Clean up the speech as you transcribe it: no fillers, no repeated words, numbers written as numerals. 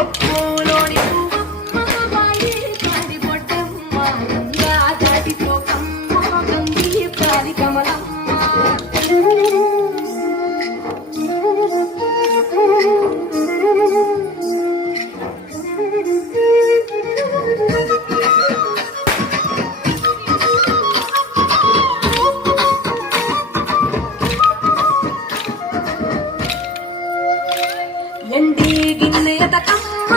ఒప్పులోని పువ్వమ్మ బాయి కాడి పొట్టమ్మ గంగా దాటి పోకమ్మ గంగి కాలి కమలమ్మ ఎండి గిన్నె ఎతకమ్మ